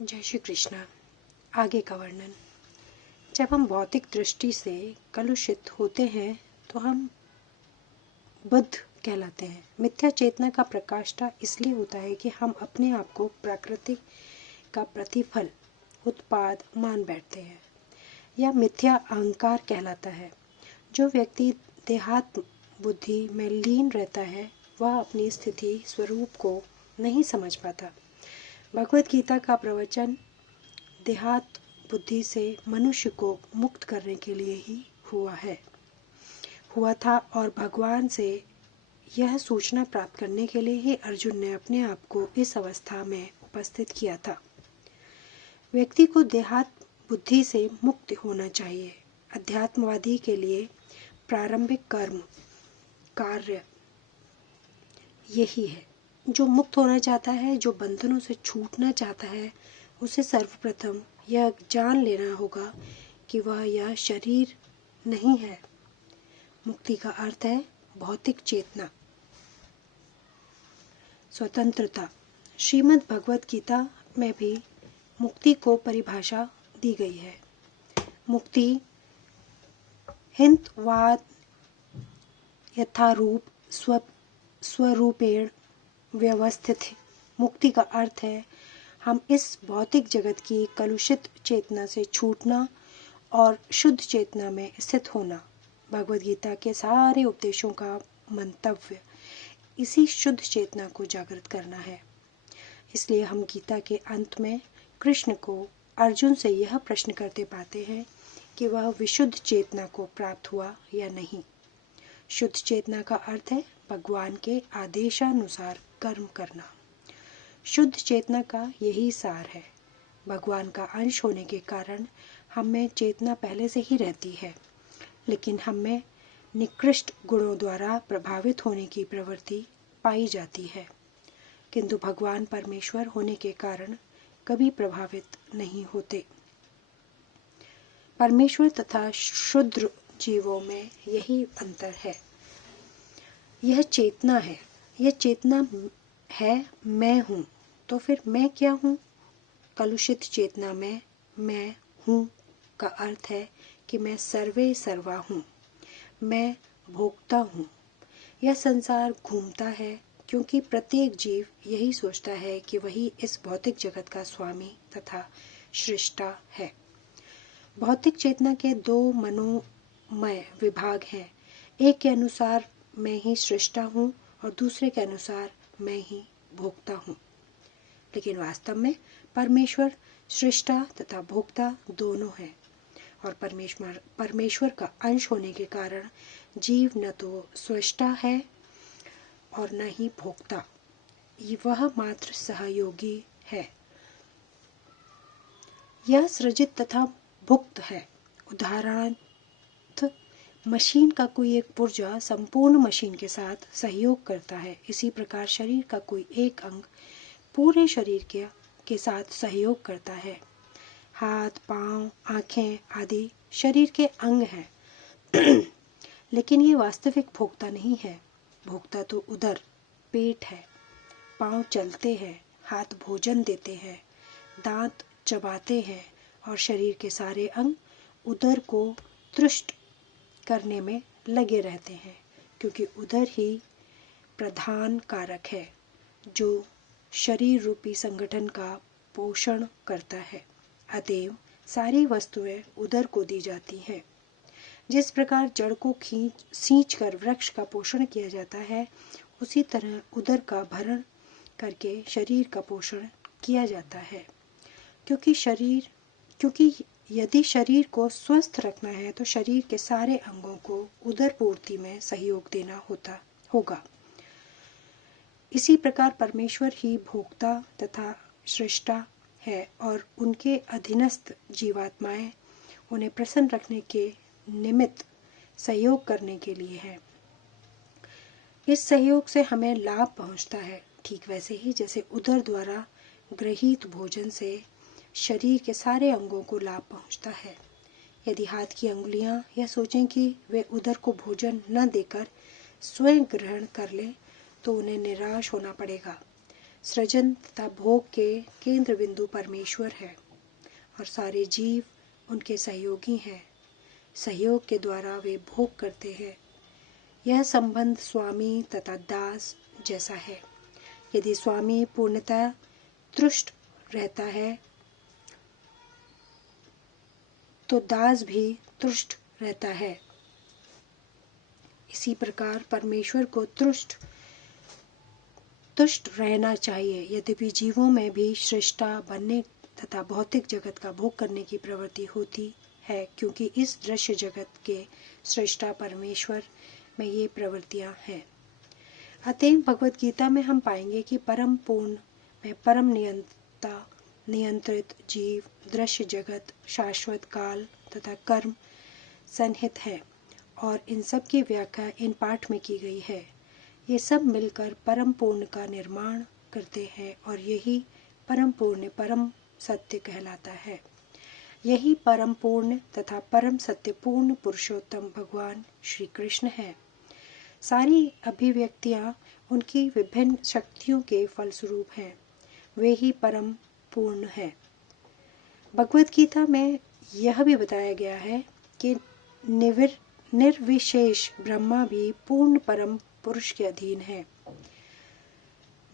जय श्री कृष्णा। आगे का वर्णन। जब हम भौतिक दृष्टि से कलुषित होते हैं तो हम बुद्ध कहलाते हैं। मिथ्या चेतना का प्रकाष्ठा इसलिए होता है कि हम अपने आप को प्रकृति का प्रतिफल उत्पाद मान बैठते हैं। यह मिथ्या अहंकार कहलाता है। जो व्यक्ति देहात्म बुद्धि में लीन रहता है वह अपनी स्थिति स्वरूप को नहीं समझ पाता। भगवद गीता का प्रवचन देहात बुद्धि से मनुष्य को मुक्त करने के लिए ही हुआ था और भगवान से यह सूचना प्राप्त करने के लिए ही अर्जुन ने अपने आप को इस अवस्था में उपस्थित किया था। व्यक्ति को देहात बुद्धि से मुक्त होना चाहिए। अध्यात्मवादी के लिए प्रारंभिक कार्य यही है। जो मुक्त होना चाहता है, जो बंधनों से छूटना चाहता है, उसे सर्वप्रथम यह जान लेना होगा कि वह यह शरीर नहीं है। मुक्ति का अर्थ है भौतिक चेतना, स्वतंत्रता। श्रीमद् भगवद गीता में भी मुक्ति को परिभाषा दी गई है। मुक्ति हिंतवाद यथारूप स्वरूपेण व्यवस्थित है। मुक्ति का अर्थ है हम इस भौतिक जगत की कलुषित चेतना से छूटना और शुद्ध चेतना में स्थित होना। भगवद गीता के सारे उपदेशों का मंतव्य इसी शुद्ध चेतना को जागृत करना है। इसलिए हम गीता के अंत में कृष्ण को अर्जुन से यह प्रश्न करते पाते हैं कि वह विशुद्ध चेतना को प्राप्त हुआ या नहीं। शुद्ध चेतना का अर्थ है भगवान के आदेशानुसार कर्म करना। शुद्ध चेतना का यही सार है। भगवान का अंश होने के कारण हम में चेतना पहले से ही रहती है, लेकिन हम में निकृष्ट गुणों द्वारा प्रभावित होने की प्रवृत्ति पाई जाती है, किंतु भगवान परमेश्वर होने के कारण कभी प्रभावित नहीं होते। परमेश्वर तथा शूद्र जीवों में यही अंतर है। यह चेतना है। यह चेतना है मैं हूँ। तो फिर मैं क्या हूँ? कलुषित चेतना में मैं हूँ का अर्थ है कि मैं सर्वे सर्वा हूँ। मैं भोक्ता हूँ। यह संसार घूमता है क्योंकि प्रत्येक जीव यही सोचता है कि वही इस भौतिक जगत का स्वामी तथा सृष्टा है। भौतिक चेतना के दो मनोमय विभाग हैं। एक के अनुसार मैं ही सृष्टा हूँ और दूसरे के अनुसार मैं ही भोक्ता हूँ। लेकिन वास्तव में परमेश्वर सृष्टा तथा भोक्ता दोनों हैं और परमेश्वर का अंश होने के कारण जीव न तो सृष्टा है और न ही भोक्ता। वह मात्र सहयोगी है। यह सृजित तथा भुक्त है। उदाहरणार्थ मशीन का कोई एक पुर्जा संपूर्ण मशीन के साथ सहयोग करता है। इसी प्रकार शरीर का कोई एक अंग पूरे शरीर के साथ सहयोग करता है। हाथ, पांव, आँखें आदि शरीर के अंग हैं लेकिन ये वास्तविक भोक्ता नहीं है। भोक्ता तो उदर, पेट है। पांव चलते हैं, हाथ भोजन देते हैं, दांत चबाते हैं और शरीर के सारे अंग उदर को तुष्ट करने में लगे रहते हैं, क्योंकि उदर ही प्रधान कारक है जो शरीर रूपी संगठन का पोषण करता है। अतएव सारी वस्तुएं उदर को दी जाती हैं। जिस प्रकार जड़ को सींच कर वृक्ष का पोषण किया जाता है, उसी तरह उदर का भरण करके शरीर का पोषण किया जाता है। क्योंकि यदि शरीर को स्वस्थ रखना है तो शरीर के सारे अंगों को उदर पूर्ति में सहयोग देना होगा। इसी प्रकार परमेश्वर ही भोक्ता तथा सृष्टा है और उनके अधीनस्थ जीवात्माएं उन्हें प्रसन्न रखने के निमित्त सहयोग करने के लिए है। इस सहयोग से हमें लाभ पहुंचता है, ठीक वैसे ही जैसे उदर द्वारा गृहीत भोजन से शरीर के सारे अंगों को लाभ पहुंचता है। यदि हाथ की अंगुलियां यह सोचें कि वे उदर को भोजन न देकर स्वयं ग्रहण कर लें तो उन्हें निराश होना पड़ेगा। सृजन तथा भोग के केंद्र बिंदु परमेश्वर है और सारे जीव उनके सहयोगी हैं। सहयोग के द्वारा वे भोग करते हैं। यह संबंध स्वामी तथा दास जैसा है। यदि स्वामी पूर्णतः तुष्ट रहता है तो दास भी तुष्ट रहता है। इसी प्रकार परमेश्वर को तुष्ट रहना चाहिए। यद्यपि जीवों में भी सृष्टा बनने तथा भौतिक जगत का भोग करने की प्रवृत्ति होती है, क्योंकि इस दृश्य जगत के सृष्टा परमेश्वर में ये प्रवृत्तियां हैं। अतएव भगवत गीता में हम पाएंगे कि परम पूर्ण में परम नियंत्रित जीव, दृश्य जगत, शाश्वत काल तथा कर्म सन्निहित है और इन सब की व्याख्या इन पाठ में की गई है। ये सब मिलकर परम पूर्ण का निर्माण करते हैं और यही परम पूर्ण परम सत्य कहलाता है। यही परम पूर्ण तथा परम सत्य पूर्ण पुरुषोत्तम भगवान श्री कृष्ण है। सारी अभिव्यक्तियां उनकी विभिन्न शक्तियों के फलस्वरूप हैं। वे ही परम पूर्ण है। भगवत गीता में यह भी बताया गया है कि निर्विशेष ब्रह्मा भी पूर्ण परम पुरुष के अधीन है।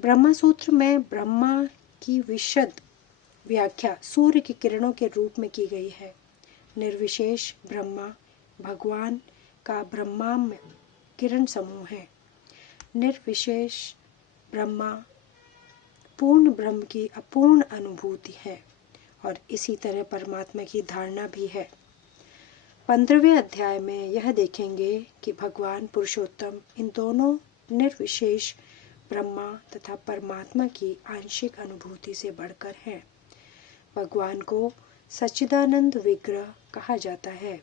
ब्रह्मा सूत्र में ब्रह्मा की विशद व्याख्या सूर्य की किरणों के रूप में की गई है। निर्विशेष ब्रह्मा भगवान का ब्रह्मांड किरण समूह है। निर्विशेष ब्रह्मा पूर्ण ब्रह्म की अपूर्ण अनुभूति है और इसी तरह परमात्मा की धारणा भी है। 15वें अध्याय में यह देखेंगे कि भगवान पुरुषोत्तम इन दोनों निर्विशेष ब्रह्मा तथा परमात्मा की आंशिक अनुभूति से बढ़कर है। भगवान को सच्चिदानंद विग्रह कहा जाता है।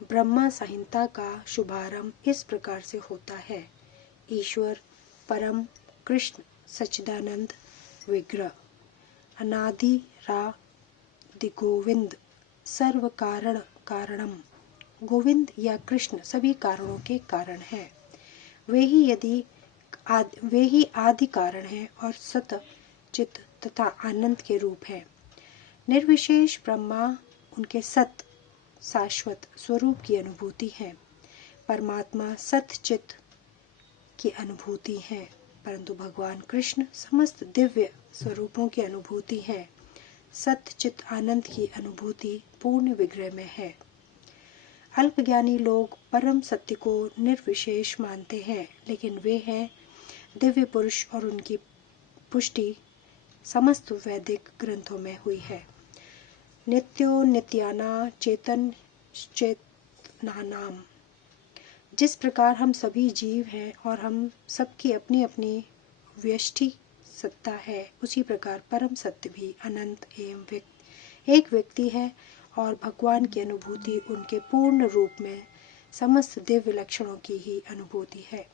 ब्रह्मा संहिता का शुभारंभ इस प्रकार से होता है। ईश्वर परम कृष्ण सच्चिदानंद विग्रह अनादिरादि गोविंद सर्व कारण कारणम। गोविंद या कृष्ण सभी कारणों के कारण है। वे ही आदि कारण हैं और सत चित तथा आनंद के रूप है। निर्विशेष ब्रह्मा उनके सत शाश्वत स्वरूप की अनुभूति है। परमात्मा सत चित की अनुभूति है, परंतु भगवान कृष्ण समस्त दिव्य स्वरूपों की अनुभूति है। सत चित आनंद की अनुभूति पूर्ण विग्रह में है। अल्पज्ञानी लोग परम सत्य को निर्विशेष मानते हैं, लेकिन वे हैं दिव्य पुरुष और उनकी पुष्टि समस्त वैदिक ग्रंथों में हुई है। नित्यो नित्याना चेतन चेतनानाम। जिस प्रकार हम सभी जीव हैं और हम सबकी अपनी अपनी व्यष्टि सत्ता है, उसी प्रकार परम सत्य भी अनंत एवं एक व्यक्ति है और भगवान की अनुभूति उनके पूर्ण रूप में समस्त दिव्य लक्षणों की ही अनुभूति है।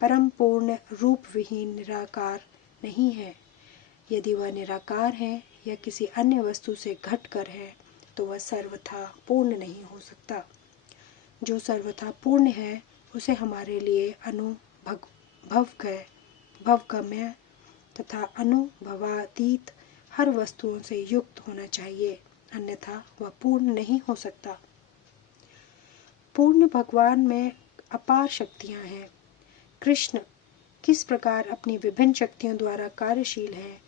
परम पूर्ण रूप विहीन निराकार नहीं है। यदि वह निराकार है या किसी अन्य वस्तु से घटकर है तो वह सर्वथा पूर्ण नहीं हो सकता। जो सर्वथा पूर्ण है उसे हमारे लिए भवगम्य तथा अनुभवातीत हर वस्तुओं से युक्त होना चाहिए, अन्यथा वह पूर्ण नहीं हो सकता। पूर्ण भगवान में अपार शक्तियां हैं। कृष्ण किस प्रकार अपनी विभिन्न शक्तियों द्वारा कार्यशील है,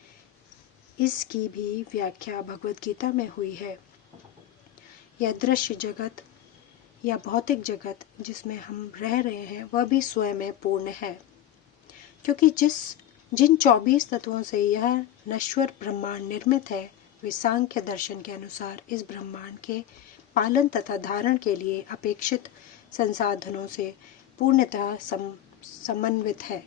इसकी भी व्याख्या भगवत गीता में हुई है। यह दृश्य जगत या भौतिक जगत जिसमें हम रह रहे हैं वह भी स्वयं में पूर्ण है, क्योंकि जिन 24 तत्वों से यह नश्वर ब्रह्मांड निर्मित है, वे सांख्य दर्शन के अनुसार इस ब्रह्मांड के पालन तथा धारण के लिए अपेक्षित संसाधनों से पूर्णतः समन्वित है।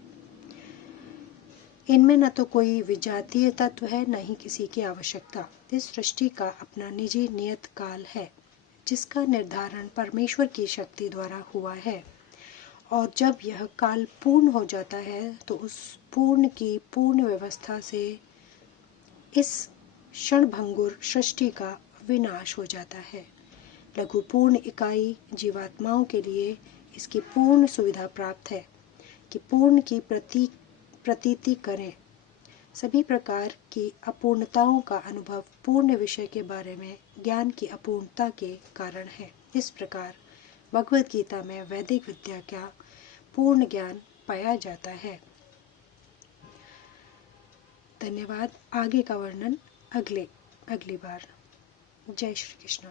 इनमें न तो कोई विजातीय तत्व है, न ही किसी की आवश्यकता। इस सृष्टि का अपना निजी नियत काल है, जिसका निर्धारण परमेश्वर की शक्ति द्वारा हुआ है, और जब यह काल पूर्ण हो जाता है तो उस पूर्ण की पूर्ण व्यवस्था से इस क्षणभंगुर सृष्टि का विनाश हो जाता है। लघु पूर्ण इकाई जीवात्माओं के लिए इसकी पूर्ण सुविधा प्राप्त है कि पूर्ण की प्रतीति करें। सभी प्रकार की अपूर्णताओं का अनुभव पूर्ण विषय के बारे में ज्ञान की अपूर्णता के कारण है। इस प्रकार भगवद गीता में वैदिक विद्या का पूर्ण ज्ञान पाया जाता है। धन्यवाद। आगे का वर्णन अगली बार। जय श्री कृष्ण।